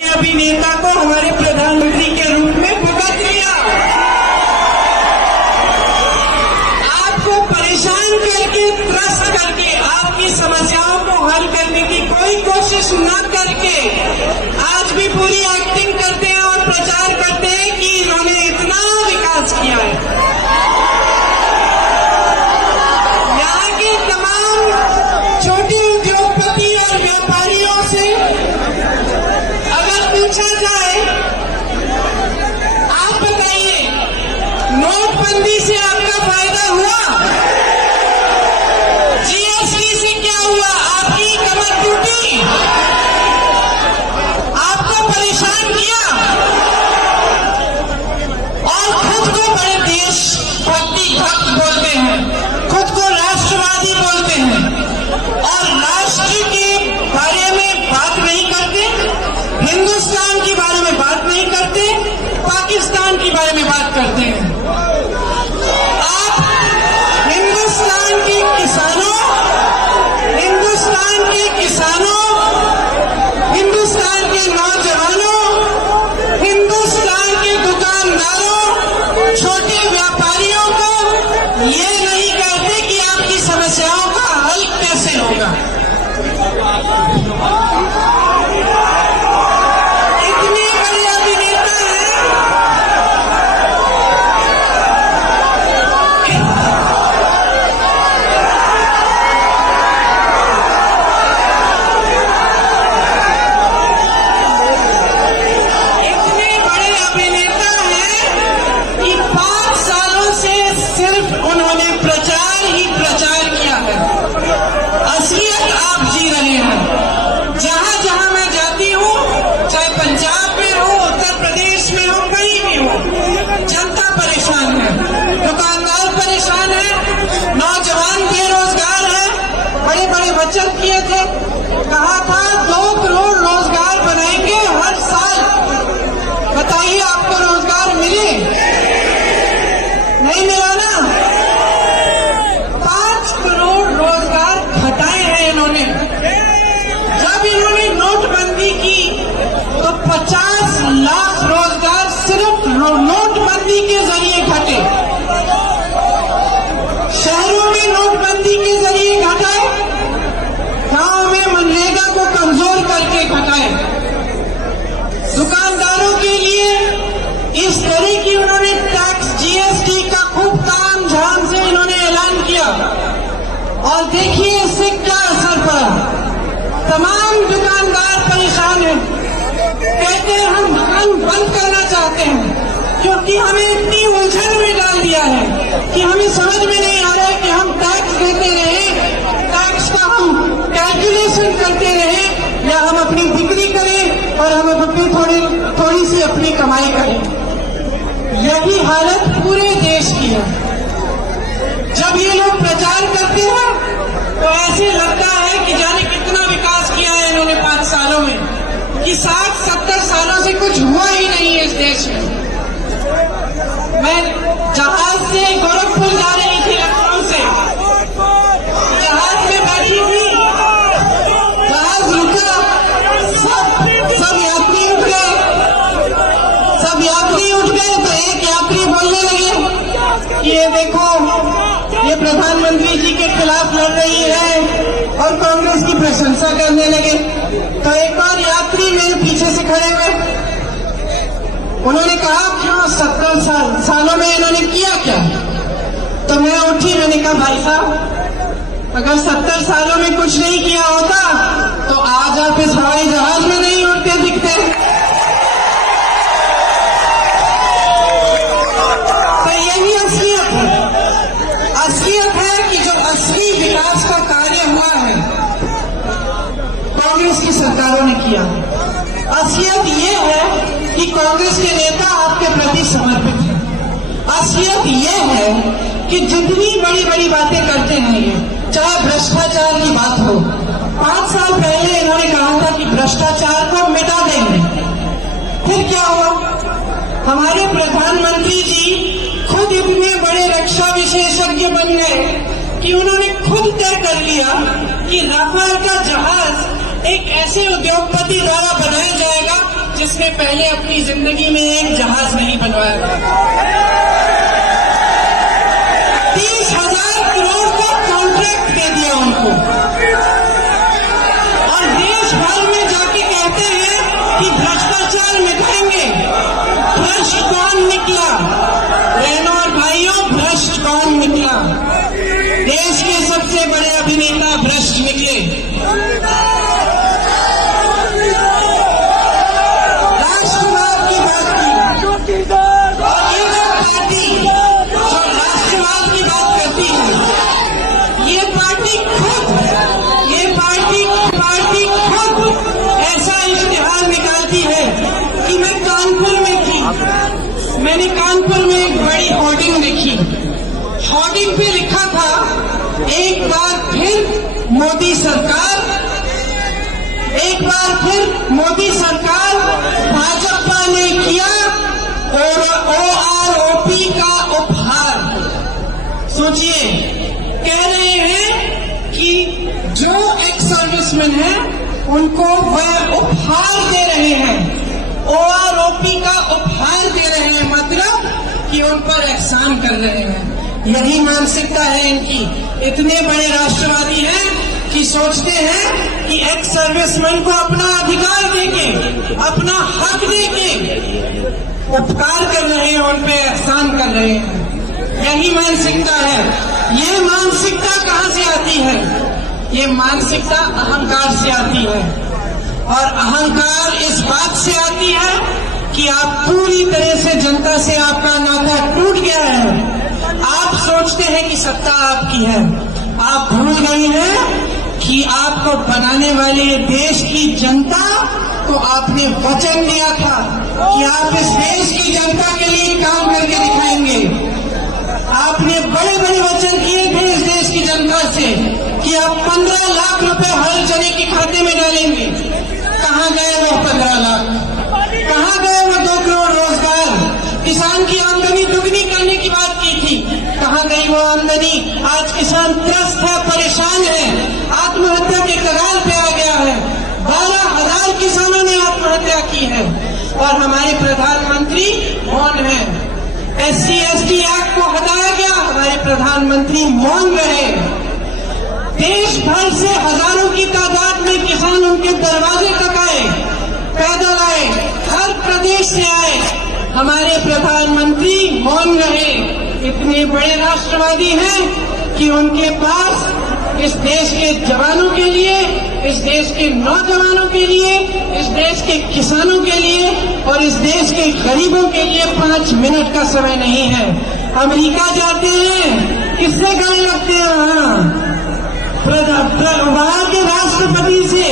अभिनेता को हमारे प्रधानमंत्री के रूप में भुगत लिया। आपको परेशान करके, त्रस्त करके, आपकी समस्याओं को हल करने की कोई कोशिश न करके आज भी पूरी एक्टिंग करते हैं और प्रचार करते हैं कि इन्होंने इतना विकास किया है। यहाँ के तमाम छोटे उद्योगपति और व्यापारियों से पूछा जाए, आप बताइए, नोटबंदी से आपका फायदा हुआ? जीएसटी से क्या हुआ? आपकी कमर टूटी? आपको परेशान किया? और खुद को बड़े देशभक्ति भक्त बोलते हैं, खुद को राष्ट्रवादी बोलते हैं और राष्ट्र के बारे में बात नहीं करते, हिंदुस्तान के बारे में बात नहीं करते, पाकिस्तान के बारे में बात करते हैं। आप हिंदुस्तान के किसानों, हिंदुस्तान के नौजवानों, हिंदुस्तान के दुकानदारों, छोटे व्यापारियों को ये नहीं कहते कि आपकी समस्याओं का हल कैसे होगा। वचन किए थे, कहा था 2 करोड़ रोजगार बनाएंगे हर साल। बताइए, आपको रोजगार मिले? नहीं मिला ना। 5 करोड़ रोजगार घटाए हैं इन्होंने। जब इन्होंने नोटबंदी की तो 50 लाख रोजगार सिर्फ नोटबंदी के जरिए घटे। शहरों में नोटबंदी के जरिए घटाए, गांव में मनरेगा को कमजोर करके घटाए। दुकानदारों के लिए इस तरह की उन्होंने टैक्स, जीएसटी का खूब ताम झाम से इन्होंने ऐलान किया और देखिए इससे क्या असर पड़ा। तमाम दुकानदार परेशान हैं, कहते हैं हम दुकान बंद करना चाहते हैं क्योंकि हमें इतनी उलझन में डाल दिया है कि हमें समझ में नहीं आ रहा है कि हम टैक्स देते रहे, टैक्स का हम कैलकुलेशन करते रहे या हम अपनी बिक्री करें और हम अपनी थोड़ी सी अपनी कमाई करें। यही हालत पूरे देश की है। जब ये लोग प्रचार करते हैं तो ऐसे लगता है कि जाने कितना विकास किया है इन्होंने 5 सालों में, कि 60-70 सालों से कुछ हुआ ही नहीं है इस देश में। मैं जहाज से गोरखपुर जा रही थी, लखनऊ से जहाज में बैठी थी, जहाज रुका, सब यात्री उठ गए, तो एक यात्री बोलने लगे कि ये देखो, ये प्रधानमंत्री जी के खिलाफ लड़ रही है और कांग्रेस की प्रशंसा करने लगे। तो एक और यात्री मेरे पीछे से खड़े हुए, उन्होंने कहा क्यों 70 सालों में इन्होंने किया क्या? तो मैं उठी, मैंने कहा भाई साहब, अगर 70 सालों में कुछ नहीं किया होता तो आज आप इस हवाई जहाज में नहीं उड़ते दिखते। तो यही असलियत है। असलियत है कि जो असली विकास का कार्य हुआ है कांग्रेस की सरकारों ने किया। असलियत ये है कि कांग्रेस के नेता आपके प्रति समर्पित हैं। असलियत ये है कि जितनी बड़ी बड़ी बातें करते हैं ये, चाहे भ्रष्टाचार की बात हो, 5 साल पहले इन्होंने कहा था कि भ्रष्टाचार को मिटा देंगे। फिर क्या हुआ? हमारे प्रधानमंत्री जी खुद इतने बड़े रक्षा विशेषज्ञ बन गए कि उन्होंने खुद तय कर लिया कि राफेल का जहाज एक ऐसे उद्योगपति द्वारा बनाया जाएगा जिसने पहले अपनी जिंदगी में एक जहाज नहीं बनवाया था। 30,000 करोड़ का कॉन्ट्रैक्ट दे दिया उनको, और देश भर में जाके कहते हैं कि भ्रष्टाचार मिटाएंगे। भ्रष्ट कौन निकला? बहनों और भाइयों, भ्रष्ट कौन निकला? देश के सबसे बड़े अभिनेता भ्रष्ट निकले। राष्ट्रवाद की बात की, और ये जो पार्टी जो राष्ट्रवाद की बात करती है, ये पार्टी खुद ऐसा इश्तिहार निकालती है कि मैं कानपुर में थी, मैंने कानपुर में एक बड़ी होर्डिंग देखी। होर्डिंग पे लिखा था, एक बार फिर मोदी सरकार, एक बार फिर मोदी सरकार, भाजपा ने किया OROP का उपहार। सोचिए, कह रहे हैं कि जो एक्स सर्विसमैन है उनको वह उपहार दे रहे हैं, OROP का उपहार दे रहे हैं, मतलब कि उन पर एहसान कर रहे हैं। यही मानसिकता है इनकी। इतने बड़े राष्ट्रवादी हैं कि सोचते हैं कि एक्स सर्विसमैन को अपना अधिकार देके, अपना हक देके उपकार कर रहे हैं, उन पे एहसान कर रहे हैं। यही मानसिकता है। ये मानसिकता कहाँ से आती है? ये मानसिकता अहंकार से आती है, और अहंकार इस बात से आती है कि आप पूरी तरह से जनता से आपका नाता टूट गया है। आप सोचते हैं कि सत्ता आपकी है, आप भूल गई हैं कि आपको बनाने वाले देश की जनता को आपने वचन दिया था कि आप इस देश की जनता के लिए काम करके दिखाएंगे। आपने बड़े बड़े वचन किए थे इस देश की जनता से कि आप 15 लाख रुपए हर जने के खाते में डालेंगे। कहाँ गए वो 15 लाख? कहाँ गए वो 2 करोड़ रोजगार? किसान की आमदनी दुगनी करने की बात की थी, कहाँ गई वो आमदनी? आज किसान त्रस्त है, परेशान है, आत्महत्या के कगार पे आ गया है। 12,000 किसानों ने आत्महत्या की है, और हमारे प्रधानमंत्री मौन है। SC/ST एक्ट को हटाया गया, हमारे प्रधानमंत्री मौन रहे। देश भर से हजारों की तादाद में किसान उनके दरवाजे तक आए, पैदल आए, हर प्रदेश से आए, हमारे प्रधानमंत्री मौन रहे। इतने बड़े राष्ट्रवादी हैं कि उनके पास इस देश के जवानों के लिए, इस देश के नौजवानों के लिए, इस देश के किसानों के लिए और इस देश के गरीबों के लिए 5 मिनट का समय नहीं है। अमेरिका जाते हैं, किससे गले लगते हैं? वहां के राष्ट्रपति से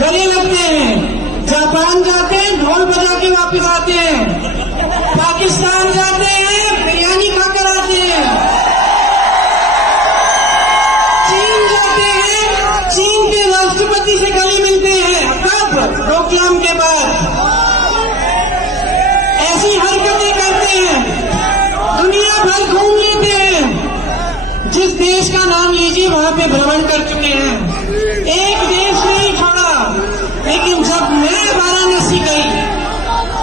गले लगते हैं। जापान जाते हैं, ढोल बजा के वापस आते हैं। पाकिस्तान जाते हैं, बिरयानी खाकर आते हैं। चीन जाते हैं, चीन के राष्ट्रपति से गले मिलते हैं। कब? डोकलाम के बाद। ऐसी हरकतें करते हैं, दुनिया भर घूम लेते हैं। जिस देश का नाम लीजिए वहां पे भ्रमण कर चुके हैं, एक देश नहीं छोड़ा। लेकिन जब मैं वाराणसी गई,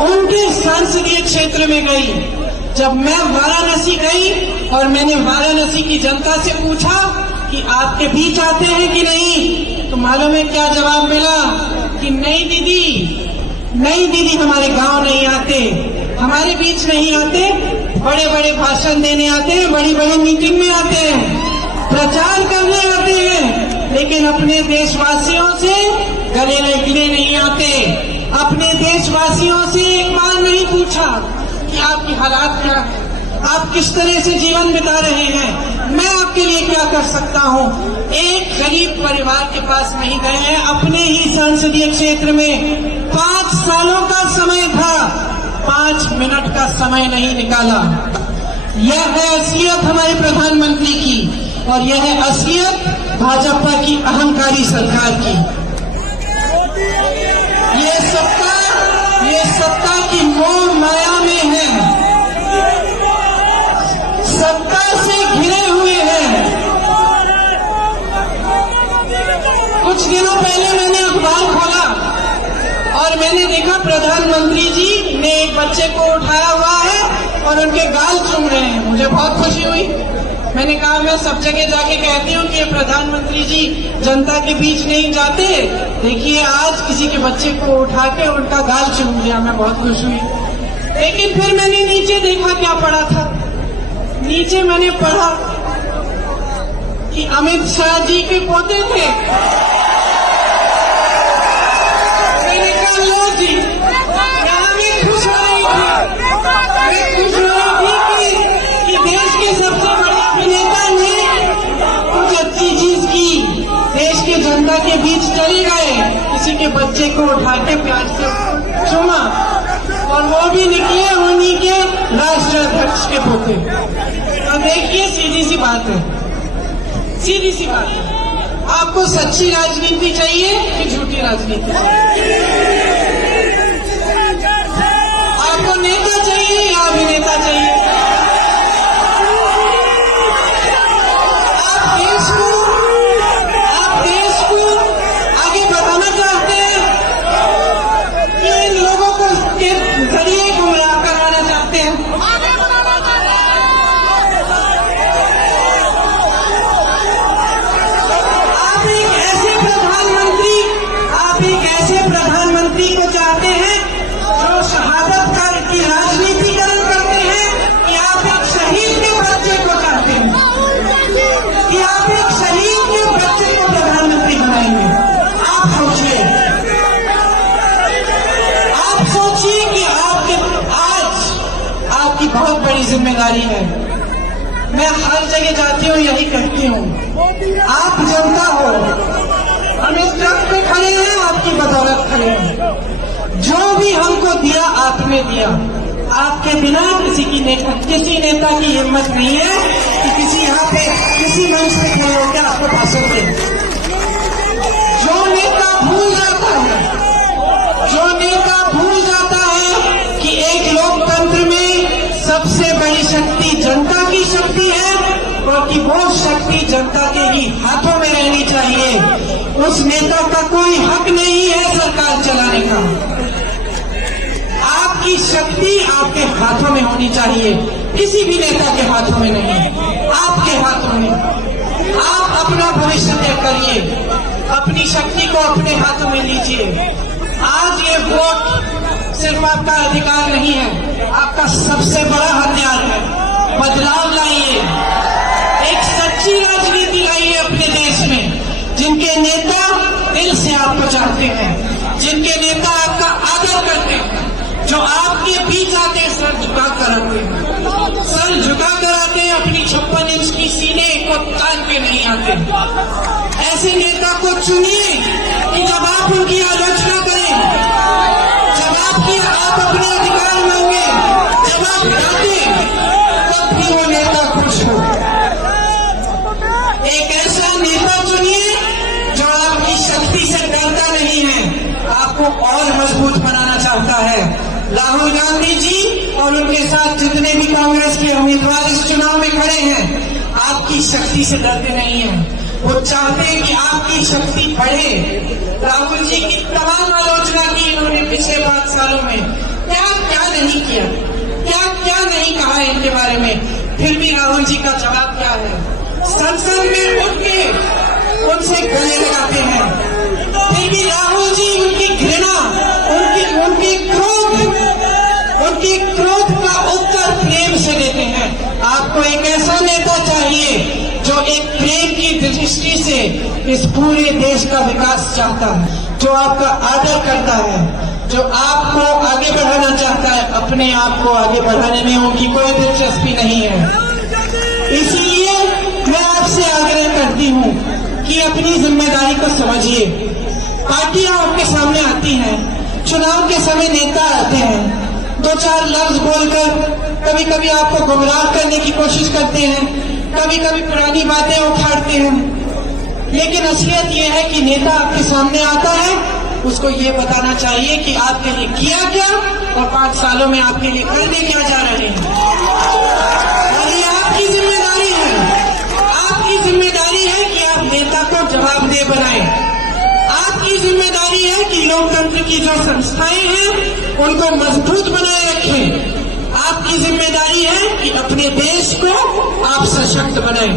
उनके संसदीय क्षेत्र में गई, जब मैं वाराणसी गई और मैंने वाराणसी की जनता से पूछा कि आपके बीच आते हैं कि नहीं, तो मालूम है क्या जवाब मिला? कि नहीं दीदी, हमारे गांव नहीं आते, हमारे बीच नहीं आते, बड़े बड़े भाषण देने आते हैं, बड़ी बड़ी मीटिंग में आते हैं, प्रचार करने आते हैं, लेकिन अपने देशवासियों से गले लगने नहीं आते। अपने देशवासियों से एक बार नहीं पूछा कि आपकी हालात क्या है, आप किस तरह से जीवन बिता रहे हैं, मैं आपके लिए क्या कर सकता हूं। एक गरीब परिवार के पास नहीं गए हैं। अपने ही संसदीय क्षेत्र में 5 सालों का समय था, 5 मिनट का समय नहीं निकाला। यह है असलियत हमारे प्रधानमंत्री की, और यह है असलियत भाजपा की अहंकारी सरकार की। ये सत्ता की मोह माया में है, सत्ता से घिरे हुए हैं। कुछ दिनों पहले मैंने अखबार खोला और मैंने देखा प्रधानमंत्री प्रधानमंत्री जी ने एक बच्चे को उठाया हुआ है और उनके गाल चूम रहे हैं। मुझे बहुत खुशी हुई। मैंने कहा मैं सब जगह जाके कहती हूँ कि ये प्रधानमंत्री जी जनता के बीच नहीं जाते, देखिए आज किसी के बच्चे को उठा के उनका गाल चूम लिया। मैं बहुत खुश हुई। लेकिन फिर मैंने नीचे देखा क्या पढ़ा था। नीचे मैंने पढ़ा कि अमित शाह जी के पोते थे। मैंने कहा लो जी, यहाँ मैं खुश हो रही थी। मैं खुश हो रही थी कि देश के सबसे बड़े अभिनेता ने कुछ अच्छी चीज की, देश के जनता के बीच चले गए, किसी के बच्चे को उठा के प्यार से चूमा, और वो भी निकले उन्हीं के राष्ट्राध्यक्ष के पोते। तो देखिए सीधी सी बात है, सीधी सी बात है। आपको सच्ची राजनीति चाहिए कि झूठी राजनीति चाहिए? आपको नेता चाहिए या अभिनेता चाहिए? आप देश को आगे बढ़ाना चाहते हैं कि इन लोगों को के जरिए गुमराह करवाना चाहते हैं? प्रधानमंत्री को चाहते हैं जो शहादत की राजनीतिकरण करते हैं, कि आप एक शहीद के बच्चे को चाहते हैं, कि आप एक शहीद के बच्चे को प्रधानमंत्री बनाएंगे? आप सोचिए कि आज आपकी बहुत बड़ी जिम्मेदारी है। मैं हर जगह जाती हूँ यही कहती हूँ, आप जनता हो, हम इस ट्रक पे खड़े हैं आपकी बदौलत खड़े हैं। जो भी हमको दिया आपने दिया। आपके बिना किसी नेता की हिम्मत नहीं है कि किसी यहाँ पे किसी मंच पे खड़े होकर आपको भाषण दे। जो नेता भूल जाता है कि एक लोकतंत्र में सबसे बड़ी शक्ति जनता की शक्ति है और कि वो शक्ति जनता के ही हाथों में रहनी चाहिए, उस नेता का कोई हक नहीं है सरकार चलाने का। आपकी शक्ति आपके हाथों में होनी चाहिए, किसी भी नेता के हाथों में नहीं, आपके हाथों में। आप अपना भविष्य तय करिए, अपनी शक्ति को अपने हाथों में लीजिए। आज ये वोट सिर्फ आपका अधिकार नहीं है, आपका सबसे बड़ा हथियार है। बदलाव लाइए, एक सच्ची राजनीति लाइए अपने देश में, जिनके नेता दिल से आपको चाहते हैं, जिनके नेता आपका आदर करते हैं, जो आपके बीच आते हैं सर झुका कर आते हैं, सर झुका कर आते हैं, अपनी 56 इंच की सीने को तान के नहीं आते। ऐसे नेता को चुनिए कि जब आप उनकी आलोचना करें, जब आप अपने अधिकार मांगे, जब आप डांटें, तब भी वो नेता खुश हो। एक ऐसा नेता चुनिए जो आपकी शक्ति से डरता नहीं है, आपको और मजबूत बनाना चाहता है। राहुल गांधी जी और उनके साथ जितने भी कांग्रेस के उम्मीदवार इस चुनाव में खड़े हैं, आपकी शक्ति से डरते नहीं हैं। वो चाहते हैं कि आपकी शक्ति बढ़े। राहुल जी की तमाम आलोचना की इन्होंने पिछले 5 सालों में, क्या क्या नहीं किया, क्या क्या नहीं कहा इनके बारे में, फिर भी राहुल जी का जवाब क्या है? संसद में उठ के उनसे गले लगाते हैं, फिर भी राहुल जी उनकी घृणा, उनके क्रोध का उत्तर प्रेम से देते हैं। आपको एक ऐसा नेता चाहिए जो एक प्रेम की दृष्टि से इस पूरे देश का विकास चाहता है, जो आपका आदर करता है, जो आपको आगे बढ़ाना चाहता है। अपने आप को आगे बढ़ाने में उनकी कोई दिलचस्पी नहीं है। इसलिए मैं आपसे आग्रह करती हूँ कि अपनी जिम्मेदारी को समझिए। पार्टियां आपके सामने आती हैं, चुनाव के समय नेता आते हैं, 2-4 लफ्ज बोलकर कभी कभी आपको गुमराह करने की कोशिश करते हैं, कभी कभी पुरानी बातें उखाड़ते हैं। लेकिन असलियत यह है कि नेता आपके सामने आता है, उसको ये बताना चाहिए कि आपके लिए किया क्या और 5 सालों में आपके लिए करने क्या जा रहे हैं। और ये आपकी जिम्मेदारी है, आपकी जिम्मेदारी है कि आप नेता को जवाबदेह बनाएं। आपकी जिम्मेदारी है कि लोकतंत्र की जो संस्थाएं हैं उनको मजबूत बनाए रखें। आपकी जिम्मेदारी है कि अपने देश को आप सशक्त बनाएं।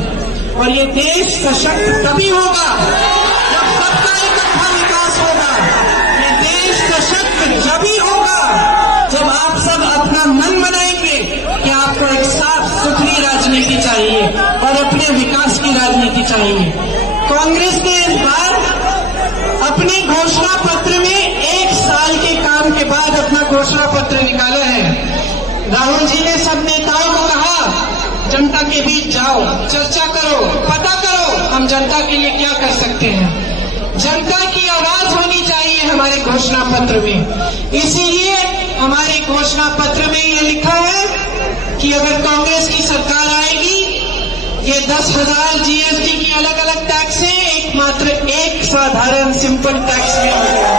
और ये देश सशक्त तभी होगा जब सबका इकट्ठा विकास होगा। ये देश सशक्त जभी होगा जब आप सब अपना मन बनाएंगे कि आपको एक साफ सुथरी राजनीति चाहिए और अपने विकास की राजनीति चाहिए। कांग्रेस ने इस बार अपने घोषणा पत्र में 1 साल के काम के बाद अपना घोषणा पत्र निकाला है। राहुल जी ने सब नेताओं को कहा, जनता के बीच जाओ, चर्चा करो, पता करो हम जनता के लिए क्या कर सकते हैं। जनता की आवाज होनी चाहिए हमारे घोषणा पत्र में। इसीलिए हमारे घोषणा पत्र में ये लिखा है कि अगर कांग्रेस की सरकार आएगी, ये 10,000 जीएसटी की अलग अलग टैक्स है एकमात्र एक साधारण सिंपल टैक्स में हो गया।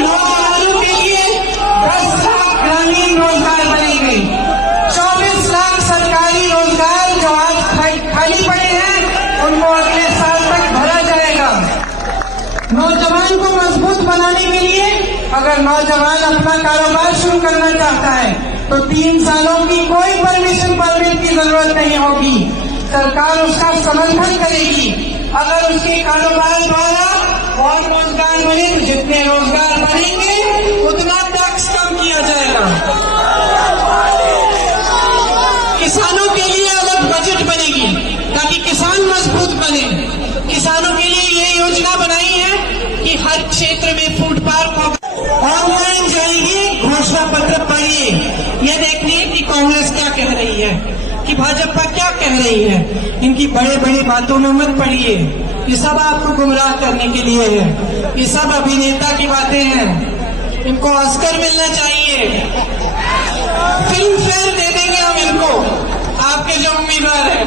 नौजवानों के लिए 10 लाख ग्रामीण रोजगार बनेंगे। 24 लाख सरकारी रोजगार जो आज खाली पड़े हैं उनको अगले साल तक भरा जाएगा। नौजवान को मजबूत बनाने के लिए अगर नौजवान अपना कारोबार शुरू करना चाहता है तो 3 सालों की कोई परमिट की जरूरत नहीं होगी। सरकार उसका समर्थन करेगी। अगर उसके कारोबार द्वारा और रोजगार बने तो जितने रोजगार बनेंगे उतना टैक्स कम किया जाएगा। किसानों के लिए अलग बजट बनेगी ताकि किसान मजबूत बने। किसानों के लिए ये योजना बनाई है कि हर क्षेत्र में फूड पार्क होगा। ऑनलाइन जाइए, घोषणा पत्र पढ़िए, यह देखिए कि कांग्रेस क्या कह रही है, कि भाजपा क्या कह रही है। इनकी बड़े बड़ी बातों में मत पड़िए, ये सब आपको गुमराह करने के लिए है। ये सब अभिनेता की बातें हैं। इनको ऑस्कर मिलना चाहिए, फिल्म फेयर दे देंगे हम इनको, आपके जो उम्मीदवार हैं।